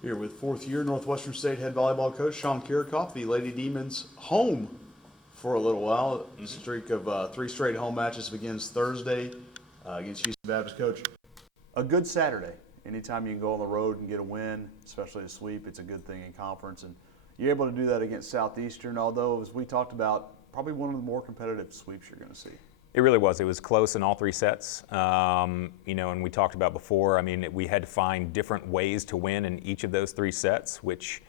Here with fourth-year Northwestern State head volleyball coach Sean Kiracofe, the Lady Demons home for a little while. A streak of 3 straight home matches begins Thursday against Houston Baptist. Coach, a good Saturday. Anytime you can go on the road and get a win, especially a sweep, it's a good thing in conference. And you're able to do that against Southeastern, although, as we talked about, probably one of the more competitive sweeps you're going to see. It really was. It was close in all 3 sets. And we talked about before, we had to find different ways to win in each of those 3 sets, which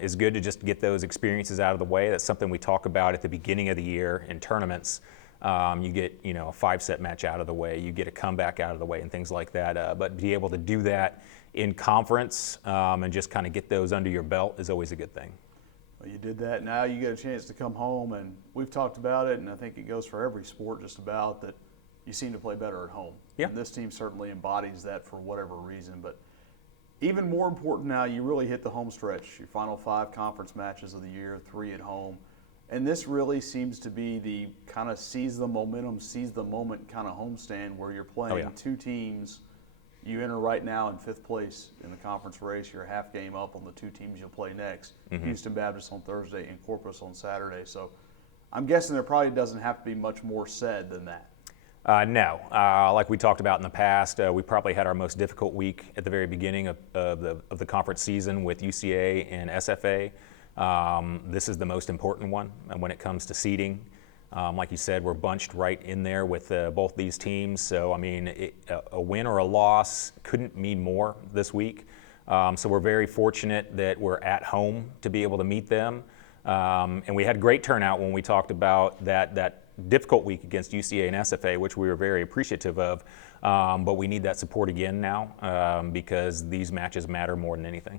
is good to just get those experiences out of the way. That's something we talk about at the beginning of the year in tournaments. You get, a 5-set match out of the way, you get a comeback out of the way and things like that. But be able to do that in conference and just kind of get those under your belt is always a good thing. Well, you did that. Now you get a chance to come home, and we've talked about it, and I think it goes for every sport just about that you seem to play better at home. Yeah. And this team certainly embodies that for whatever reason. But even more important now, you really hit the home stretch. Your final 5 conference matches of the year, 3 at home. And this really seems to be the kind of seize the momentum, seize the moment kind of homestand where you're playing 2 teams. You enter right now in 5th place in the conference race. You're a half game up on the 2 teams you'll play next. Houston Baptist on Thursday and Corpus on Saturday. So I'm guessing there probably doesn't have to be much more said than that. No. Like we talked about in the past, we probably had our most difficult week at the very beginning of the conference season with UCA and SFA. This is the most important one when it comes to seeding. Like you said, we're bunched right in there with both these teams. So, a win or a loss couldn't mean more this week. So we're very fortunate that we're at home to be able to meet them. And we had great turnout when we talked about that difficult week against UCA and SFA, which we were very appreciative of. But we need that support again now because these matches matter more than anything.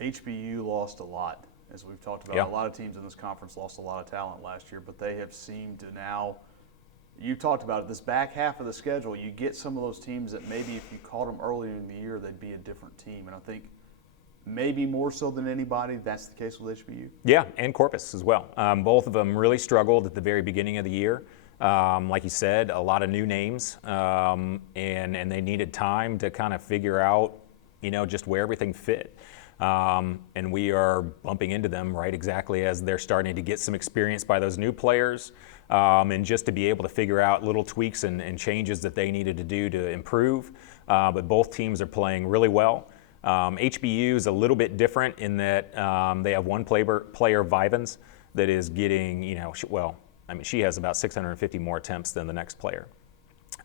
HBU lost a lot. As we've talked about, a lot of teams in this conference lost a lot of talent last year, but they have seemed to now, you talked about it, this back half of the schedule, you get some of those teams that maybe if you caught them earlier in the year, they'd be a different team. And I think maybe more so than anybody, that's the case with HBU. Yeah, and Corpus as well. Both of them really struggled at the very beginning of the year. Like you said, a lot of new names, and they needed time to kind of figure out, just where everything fit. And we are bumping into them right exactly as they're starting to get some experience by those new players, and just to be able to figure out little tweaks and changes that they needed to do to improve. But both teams are playing really well. HBU is a little bit different in that they have one player, Vivens, that is getting, she has about 650 more attempts than the next player.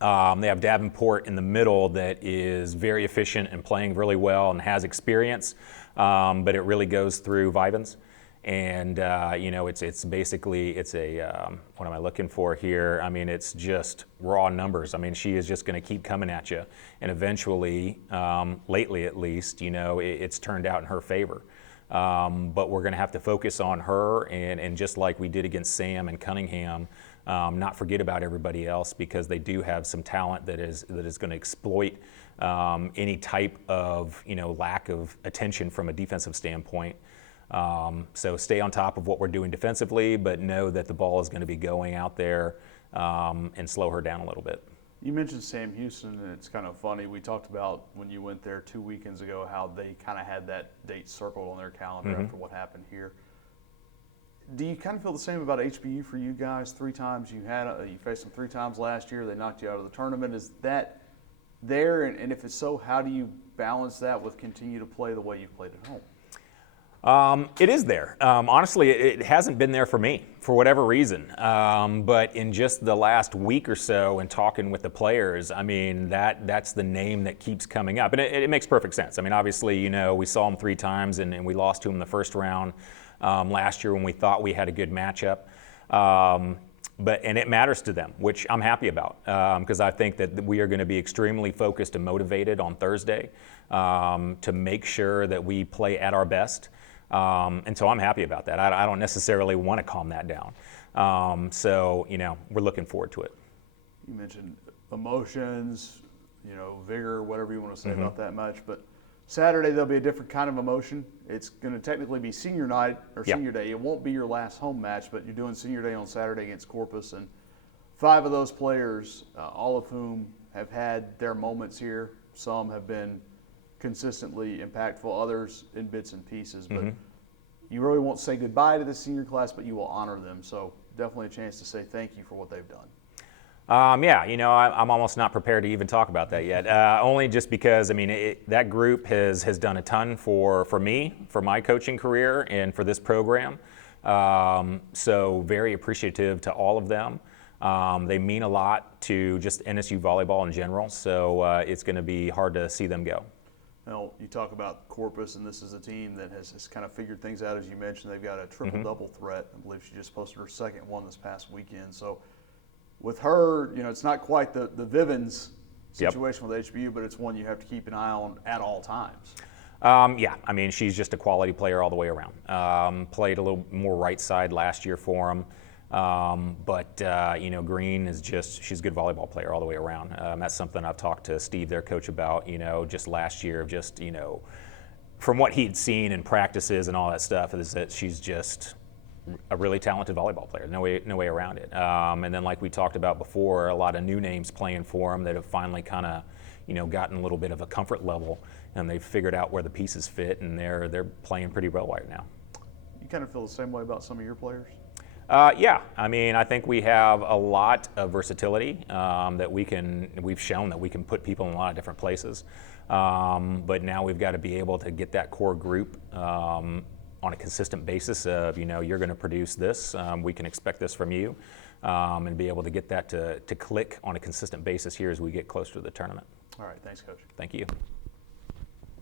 They have Davenport in the middle that is very efficient and playing really well and has experience, but it really goes through Vivens. And, it's basically, what am I looking for here? It's just raw numbers. She is just going to keep coming at you. And eventually, lately at least, it's turned out in her favor. But we're going to have to focus on her and just like we did against Sam and Cunningham, not forget about everybody else because they do have some talent that is going to exploit any type of lack of attention from a defensive standpoint. So stay on top of what we're doing defensively, but know that the ball is going to be going out there and slow her down a little bit. You mentioned Sam Houston, and it's kind of funny. We talked about when you went there 2 weekends ago how they kind of had that date circled on their calendar after what happened here. Do you kind of feel the same about HBU for you guys? 3 times you faced them 3 times last year. They knocked you out of the tournament. Is that there? And if it's so, how do you balance that with continue to play the way you've played at home? It is there. Honestly, it hasn't been there for me for whatever reason. But in just the last week or so and talking with the players, that's the name that keeps coming up. And it makes perfect sense. Obviously, we saw them 3 times and we lost to them the first round last year when we thought we had a good matchup. And it matters to them, which I'm happy about because I think that we are going to be extremely focused and motivated on Thursday to make sure that we play at our best. And so I'm happy about that. I don't necessarily want to calm that down. So, we're looking forward to it. You mentioned emotions, vigor, whatever you want to say about that match. But Saturday, there'll be a different kind of emotion. It's going to technically be senior night or senior day. It won't be your last home match, but you're doing senior day on Saturday against Corpus. And 5 of those players, all of whom have had their moments here. Some have been consistently impactful, others in bits and pieces. But you really won't say goodbye to the senior class, but you will honor them. So definitely a chance to say thank you for what they've done. Yeah, I'm almost not prepared to even talk about that yet. Only just because, that group has done a ton for me, for my coaching career, and for this program. So very appreciative to all of them. They mean a lot to just NSU volleyball in general. So it's going to be hard to see them go. Now, you talk about Corpus, and this is a team that has kind of figured things out. As you mentioned, they've got a triple-double threat. I believe she just posted her second one this past weekend. So with her, it's not quite the Vivens situation with HBU, but it's one you have to keep an eye on at all times. Yeah, she's just a quality player all the way around. Played a little more right side last year for them. But Green is she's a good volleyball player all the way around. That's something I've talked to Steve, their coach, about, just last year, from what he'd seen in practices and all that stuff, is that she's just a really talented volleyball player. No way around it. And then, like we talked about before, a lot of new names playing for them that have finally kind of, gotten a little bit of a comfort level, and they've figured out where the pieces fit, and they're playing pretty well right now. You kind of feel the same way about some of your players? Yeah, I think we have a lot of versatility that we've shown that we can put people in a lot of different places. But now we've got to be able to get that core group on a consistent basis of, you're going to produce this, we can expect this from you, and be able to get that to click on a consistent basis here as we get closer to the tournament. All right, thanks, Coach. Thank you.